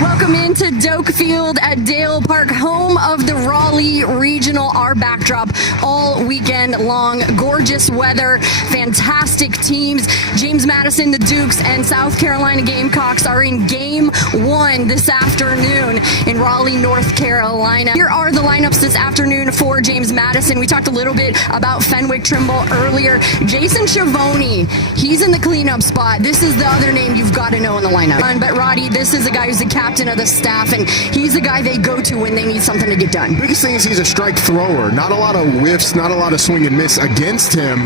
Welcome into Doak Field at Dale Park, home of the Raleigh Regional. Our backdrop all weekend long. Gorgeous weather, fantastic teams. James Madison, the Dukes, and South Carolina Gamecocks are in game one this afternoon in Raleigh, North Carolina. Here are the lineups this afternoon for James Madison. We talked a little bit about Fenwick Trimble earlier. Jason Schiavone, he's in the cleanup spot. This is the other name you've got to know in the lineup. But Roddy, this is a guy who's the captain of the staff, and he's the guy they go to when they need something to get done. Biggest thing is he's a strike thrower. Not a lot of whiffs, not a lot of swing and miss against him,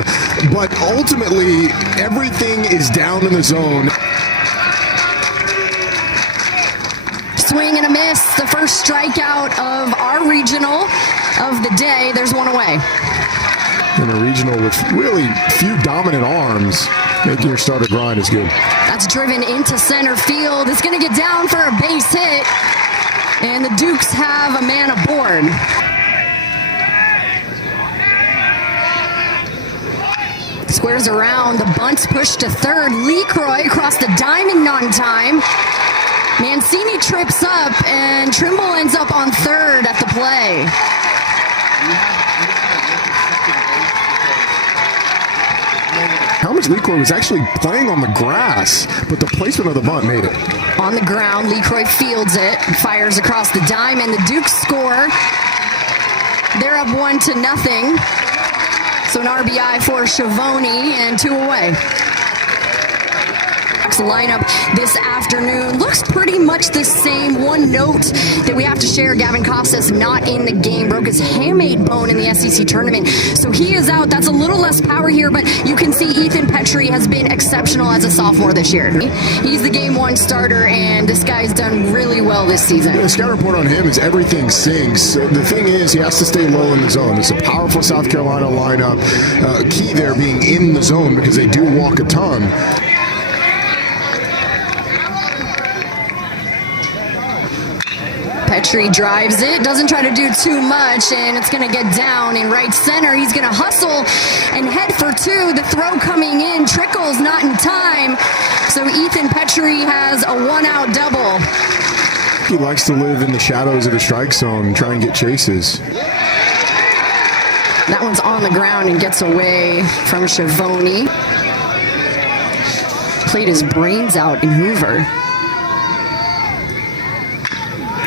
but ultimately everything is down in the zone. Swing and a miss, the first strikeout of our regional of the day. There's one away. In a regional with really few dominant arms, making your starter grind is good. That's driven into center field. It's going to get down for a base hit, and the Dukes have a man aboard. Squares around, the bunt's pushed to third. LeCroy across the diamond on time. Mancini trips up, and Trimble ends up on third at the play. Talmadge LeCroy was actually playing on the grass, but the placement of the bunt made it. On the ground, LeCroy fields it, fires across the diamond. The Dukes score. They're up 1-0. So an RBI for Schiavone and 2 away. Lineup this afternoon looks pretty much the same. One note that we have to share: Gavin Costas not in the game, broke his hamate bone in the SEC tournament, so he is out. That's a little less power here, but you can see Ethan Petrie has been exceptional as a sophomore this year. He's the game one starter, and this guy's done really well this season. The scout report on him is everything sinks. The thing is, he has to stay low in the zone. It's a powerful South Carolina lineup. Key there being in the zone because they do walk a ton. Petrie drives it, doesn't try to do too much, and it's going to get down in right center. He's going to hustle and head for two. The throw coming in, Trickles not in time. So Ethan Petrie has a one-out double. He likes to live in the shadows of the strike zone and try and get chases. That one's on the ground and gets away from Schiavone. Played his brains out in Hoover.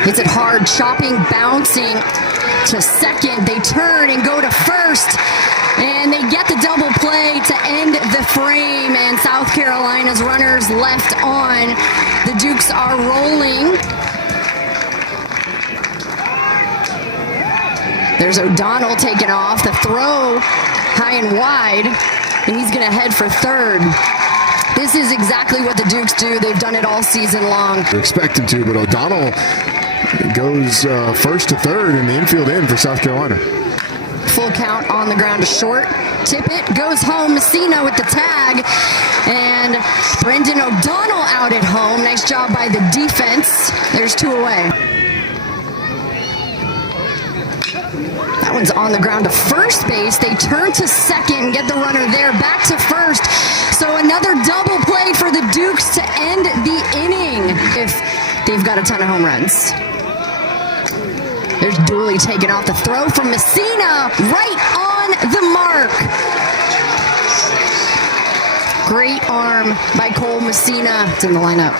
Hits it hard, chopping, bouncing to second. They turn and go to first, and they get the double play to end the frame, and South Carolina's runners left on. The Dukes are rolling. There's O'Donnell taking off. The throw high and wide, and he's going to head for third. This is exactly what the Dukes do. They've done it all season long. They're expected to, but O'Donnell goes first to third in the infield end for South Carolina. Full count on the ground to short. Tippett goes home. Messina with the tag. And Brendan O'Donnell out at home. Nice job by the defense. There's 2 away. That one's on the ground to first base. They turn to second, get the runner there, back to first. So another double play for the Dukes to end the inning if they've got a ton of home runs. There's Dooley taking off. The throw from Messina, right on the mark. Great arm by Cole Messina. It's in the lineup.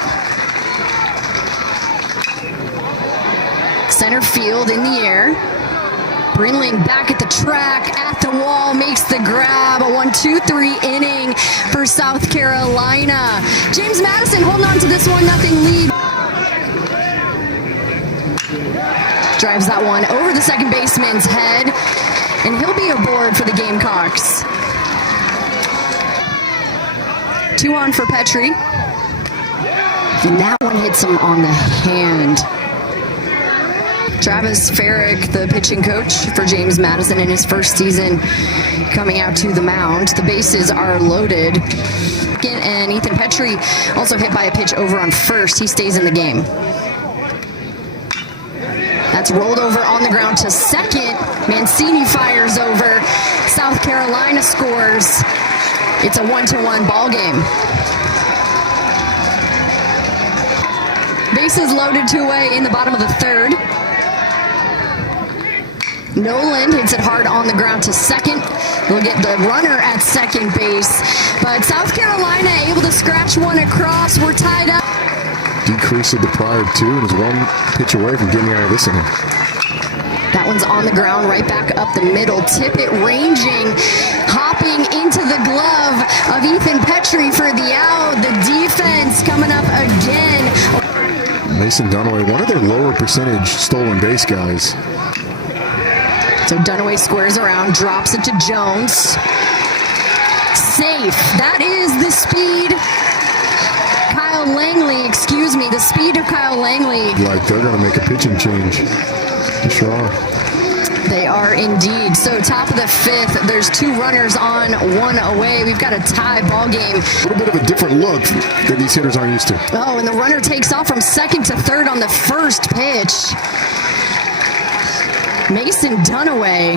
Center field in the air. Brinling back at the track, at the wall, makes the grab. A 1-2-3 inning for South Carolina. James Madison holding on to this 1-0 lead. Drives that one over the second baseman's head, and he'll be aboard for the Gamecocks. 2 on for Petrie. And that one hits him on the hand. Travis Farrick, the pitching coach for James Madison in his first season, coming out to the mound. The bases are loaded. And Ethan Petrie also hit by a pitch over on first. He stays in the game. That's rolled over on the ground to second. Mancini fires over. South Carolina scores. It's a 1-1 ball game. Bases loaded, two away in the bottom of the third. Noland hits it hard on the ground to second. We'll get the runner at second base. But South Carolina able to scratch one across. We're tied up. Decrease of the prior two and is one pitch away from getting out of this inning. That one's on the ground, right back up the middle. Tippett ranging, hopping into the glove of Ethan Petrie for the out. The defense coming up again. Mason Dunaway, one of their lower percentage stolen base guys. So Dunaway squares around, drops it to Jones. Safe. That is the speed. Kyle Langley, the speed of Kyle Langley. Like they're going to make a pitching change. They sure are. They are indeed. So top of the fifth, there's two runners on, one away. We've got a tie ball game. A little bit of a different look that these hitters aren't used to. Oh, and the runner takes off from second to third on the first pitch. Mason Dunaway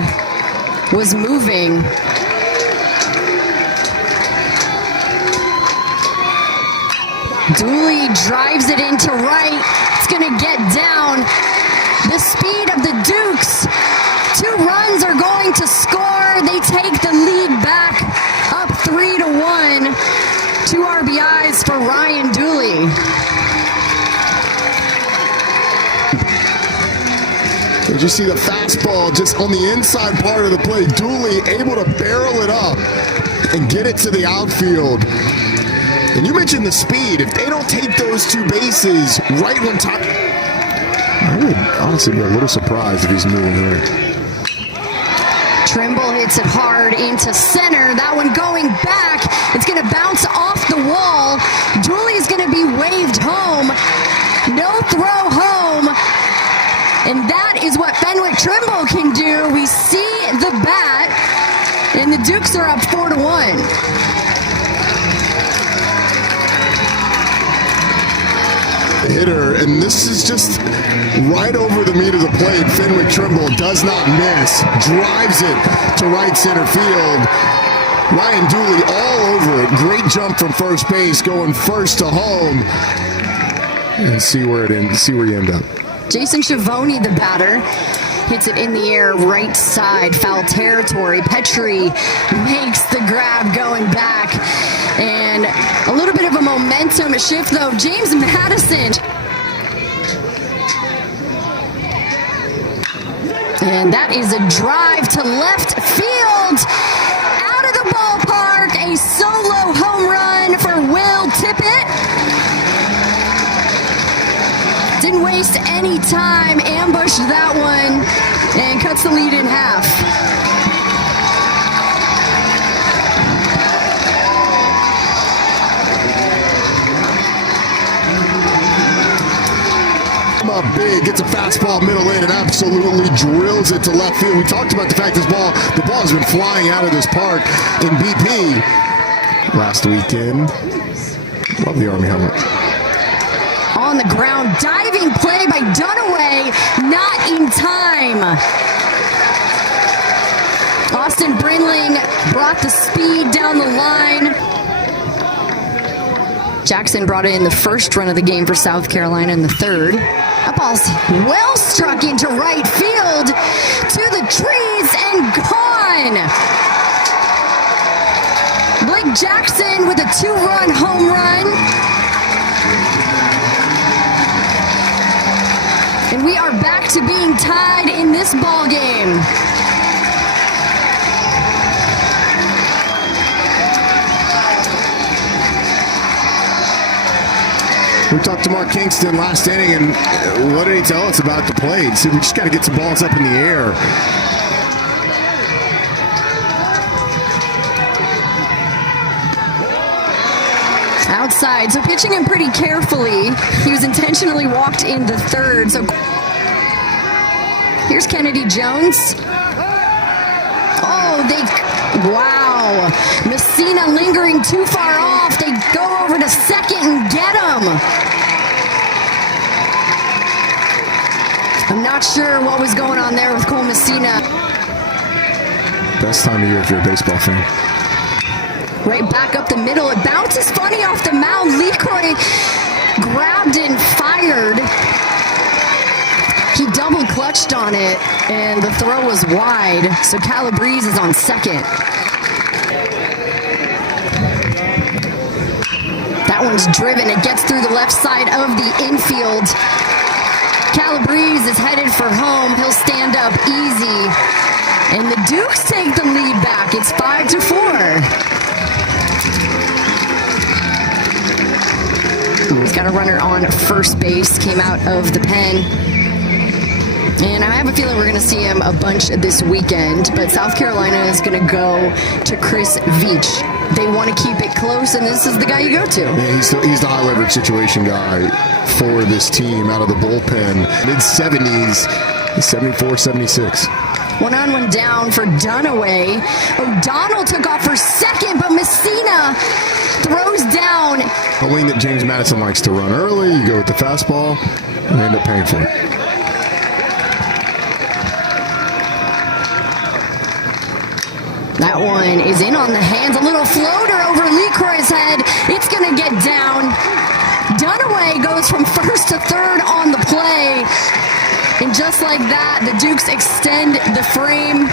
was moving. Dooley drives it into right. It's going to get down. The speed of the Dukes. 2 runs are going to score. They take the lead back up 3-1. 2 RBIs for Ryan Dooley. Did you see the fastball just on the inside part of the plate? Dooley able to barrel it up and get it to the outfield. And you mentioned the speed. If they don't take those 2 bases right when time, I would honestly be a little surprised if he's moving here. Trimble hits it hard into center. That one going back. It's going to bounce off the wall. Dooley's going to be waved home. No throw home. And that is what Fenwick Trimble can do. We see the bat, and the Dukes are up 4-1. Hitter, and this is just right over the meat of the plate. Fenwick Trimble does not miss, drives it to right center field. Ryan Dooley all over it. Great jump from first base, going first to home, and see where you end up. Jason Schiavone, the batter, hits it in the air, right side, foul territory. Petrie makes the grab going back. And a little bit of a momentum shift, though. James Madison. And that is a drive to left field. Out of the ballpark, a solo home run for Will Tippett. Didn't waste any time, ambushed that one, and cuts the lead in half. Up big, gets a fastball middle in and absolutely drills it to left field. We talked about the fact the ball has been flying out of this park in BP last weekend. Love the Army helmet. On the ground, diving play by Dunaway, not in time. Austin Brinling brought the speed down the line. Jackson brought in the first run of the game for South Carolina in the third. That ball's well struck into right field, to the trees and gone. Blake Jackson with a 2-run home run. And we are back to being tied in this ball game. We talked to Mark Kingston last inning, and what did he tell us about the play? He said we just got to get some balls up in the air. Outside, so pitching him pretty carefully. He was intentionally walked in the third. So here's Kennedy Jones. Wow. Messina lingering too far off. They go over to second and get him. I'm not sure what was going on there with Cole Messina. Best time of year if you're a baseball fan. Right back up the middle. It bounces funny off the mound. LeCroy grabbed and fired. He double clutched on it, and the throw was wide, so Calabrese is on second. That one's driven. It gets through the left side of the infield. Calabrese is headed for home. He'll stand up easy. And the Dukes take the lead back. It's 5-4. He's got a runner on first base. Came out of the pen. And I have a feeling we're going to see him a bunch this weekend. But South Carolina is going to go to Chris Veach. They want to keep it close, and this is the guy you go to. Yeah, he's the high leverage situation guy for this team out of the bullpen. Mid-70s, 74, 76. One-on-one down for Dunaway. O'Donnell took off for second, but Messina throws down. A wing that James Madison likes to run early. You go with the fastball, and end up paying for it. That one is in on the hands. A little floater over LeCroy's head. It's going to get down. Dunaway goes from first to third on the play. And just like that, the Dukes extend the frame.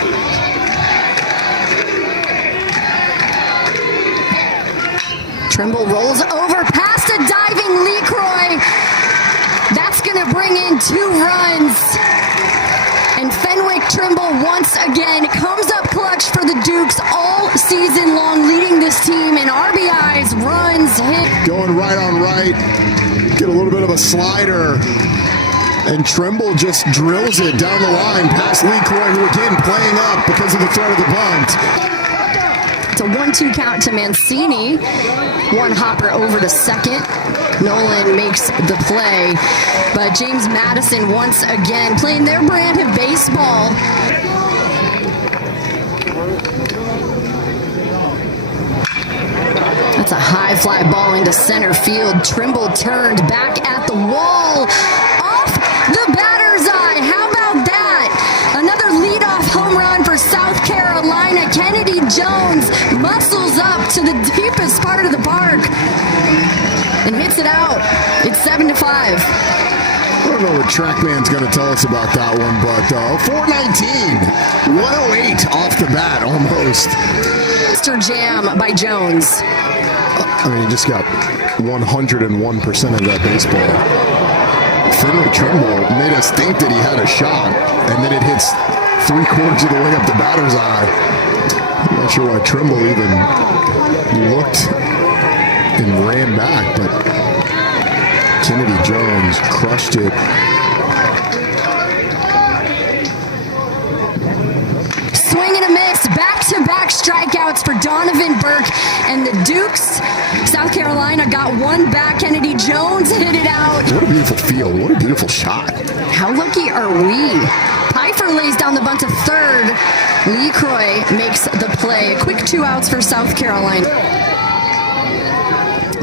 Trimble rolls over past a diving LeCroy. That's going to bring in 2 runs. And Fenwick Trimble once again comes up clutch for the Dukes all season long, leading this team in RBIs, runs, hit. Going right on right. Get a little bit of a slider. And Trimble just drills it down the line past LeCroy, who again playing up because of the threat of the bunt. It's a 1-2 count to Mancini. One hopper over to second. Nolan makes the play. But James Madison once again playing their brand of baseball. That's a high fly ball into center field. Trimble turned back at the wall. Off the batter's eye. How about that? Another leadoff home run for South Carolina. Kennedy Jones muscles up to the deepest part of the park and hits it out. It's 7-5. I don't know what TrackMan's going to tell us about that one, but 419, 108 off the bat almost. Mr. Jam by Jones. I mean, he just got 101% of that baseball. Fenwick Trimble made us think that he had a shot, and then it hits 3/4 of the way up the batter's eye. I'm not sure why Trimble even looked and ran back, but Kennedy Jones crushed it. Swing and a miss. Back-to-back strikeouts for Donovan Burke and the Dukes. South Carolina got one back. Kennedy Jones hit it out. What a beautiful field. What a beautiful shot. How lucky are we? Pfeiffer lays down the bunt to third. LeCroy makes the play. A quick 2 outs for South Carolina.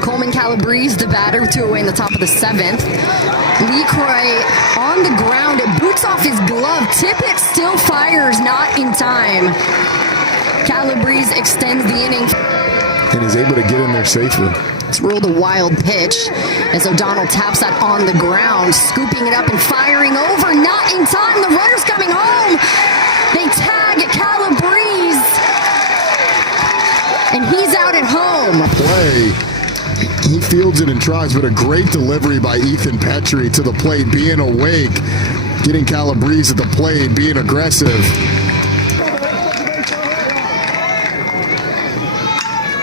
Coleman Calabrese, the batter, with 2 away in the top of the 7th. LeCroy on the ground. It boots off his glove. Tippett still fires, not in time. Calabrese extends the inning. And is able to get in there safely. It's ruled a wild pitch as O'Donnell taps that on the ground, scooping it up and firing over. Not in time. The runner's coming home. They tag Calabrese. And he's out at home. Play. He fields it and tries, but a great delivery by Ethan Petrie to the plate, being awake, getting Calabrese at the plate, being aggressive.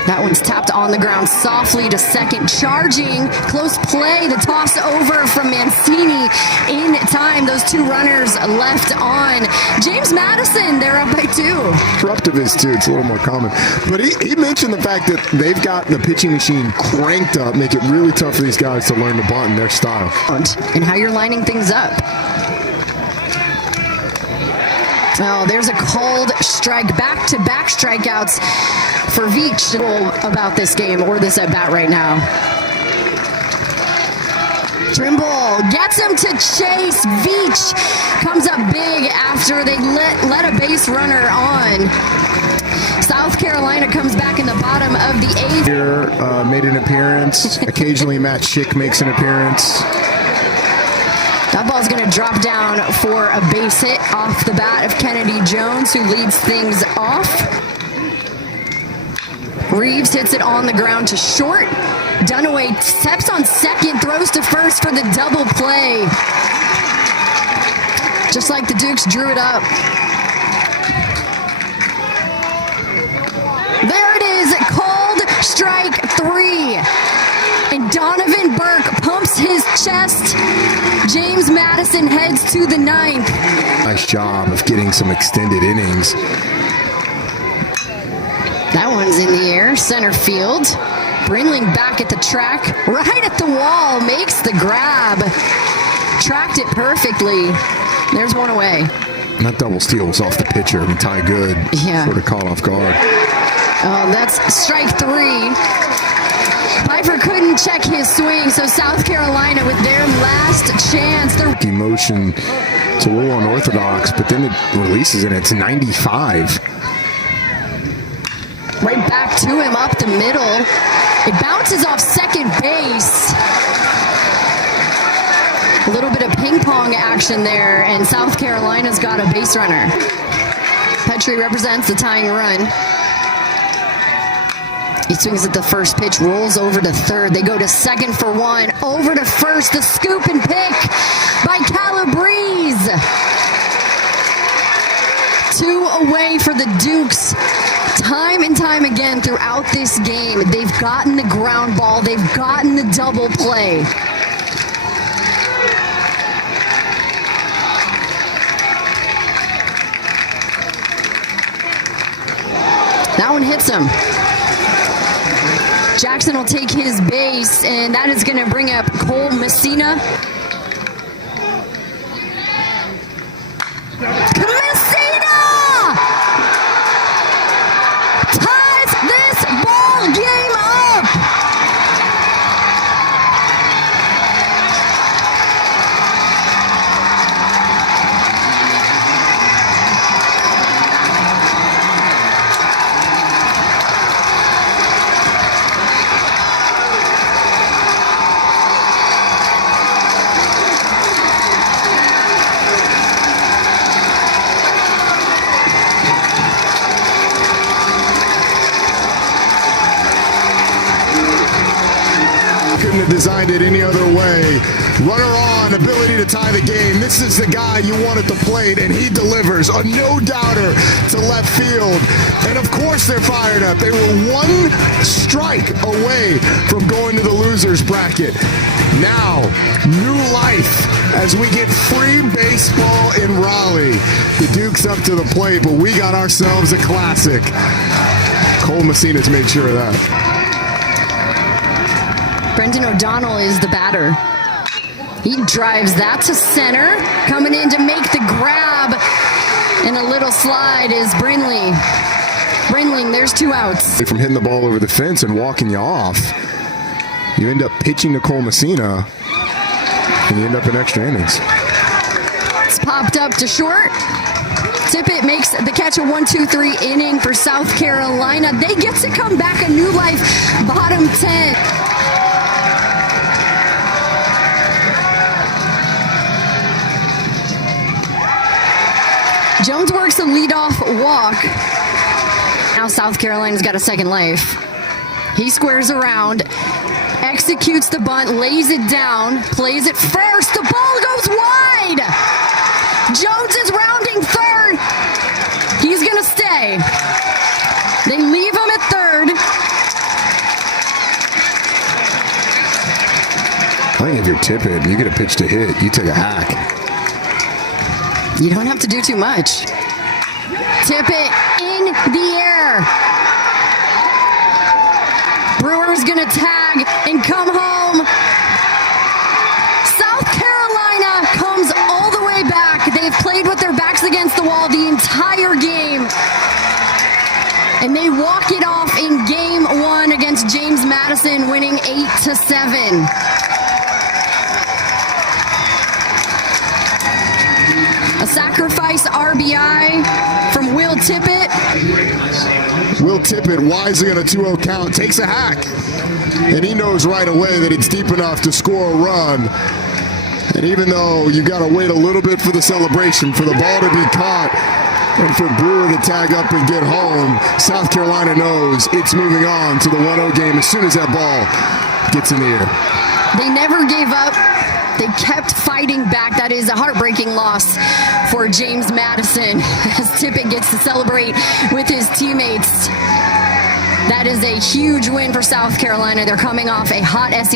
That one's tapped on the ground softly to second, charging. Close play, the toss over from Mancini in time. Those 2 runners left on. James Madison, they're up by 2. Disruptive is too, it's a little more common. But he mentioned the fact that they've got the pitching machine cranked up, make it really tough for these guys to learn to bunt in their style. And how you're lining things up. Oh, there's a called strike, back-to-back strikeouts for Veach about this game or this at-bat right now. Trimble gets him to chase. Veach comes up big after they let a base runner on. South South Carolina comes back in the bottom of the eighth. Here made an appearance. Occasionally Matt Schick makes an appearance. That ball's going to drop down for a base hit off the bat of Kennedy Jones, who leads things off. Reeves hits it on the ground to short. Dunaway steps on second, throws to first for the double play. Just like the Dukes drew it up. There it is, called strike three. And Donovan Burke pumps his chest. James Madison heads to the ninth. Nice job of getting some extended innings. That one's in the air, center field. Brinling back at the track, right at the wall, makes the grab. Tracked it perfectly. There's one away. And that double steal was off the pitcher. I mean, Ty Good sort of caught off guard. Oh, that's strike three. Pfeiffer couldn't check his swing, so South Carolina with their last chance. Motion, it's a little unorthodox, but then it releases and it's 95. Right back to him up the middle. It bounces off second base. A little bit of ping pong action there, and South Carolina's got a base runner. Petrie represents the tying run. He swings at the first pitch, rolls over to third. They go to second for one. Over to first, the scoop and pick by Calabrese. 2 away for the Dukes. Time and time again throughout this game, they've gotten the ground ball, they've gotten the double play. That one hits him. Jackson will take his base, and that is going to bring up Cole Messina. Messina ties this ball game up. Couldn't have designed it any other way. Runner on, ability to tie the game. This is the guy you want at the plate, and he delivers a no-doubter to left field. And of course they're fired up. They were one strike away from going to the losers bracket. Now, new life as we get free baseball in Raleigh. The Dukes up to the plate, but we got ourselves a classic. Cole Messina's made sure of that. Brendan O'Donnell is the batter. He drives that to center. Coming in to make the grab. And a little slide is Brinley. Brinling, there's 2 outs. From hitting the ball over the fence and walking you off, you end up pitching to Cole Messina, and you end up in extra innings. It's popped up to short. Tippett makes the catch, a 1-2-3 inning for South Carolina. They get to come back a new life, bottom 10. Jones works a leadoff walk. Now South Carolina's got a second life. He squares around, executes the bunt, lays it down, plays it first. The ball goes wide. Jones is rounding third. He's going to stay. They leave him at third. I think if you're Tippett, you get a pitch to hit, you take a hack. You don't have to do too much. Tippett in the air. Brewer's gonna tag and come home. South Carolina comes all the way back. They've played with their backs against the wall the entire game. And they walk it off in game 1 against James Madison, winning 8-7. A sacrifice RBI from Will Tippett. Will Tippett wisely on a 2-0 count takes a hack. And he knows right away that it's deep enough to score a run. And even though you got to wait a little bit for the celebration, for the ball to be caught, and for Brewer to tag up and get home, South Carolina knows it's moving on to the 1-0 game as soon as that ball gets in the air. They never gave up. They kept fighting back. That is a heartbreaking loss for James Madison as Tippett gets to celebrate with his teammates. That is a huge win for South Carolina. They're coming off a hot SEC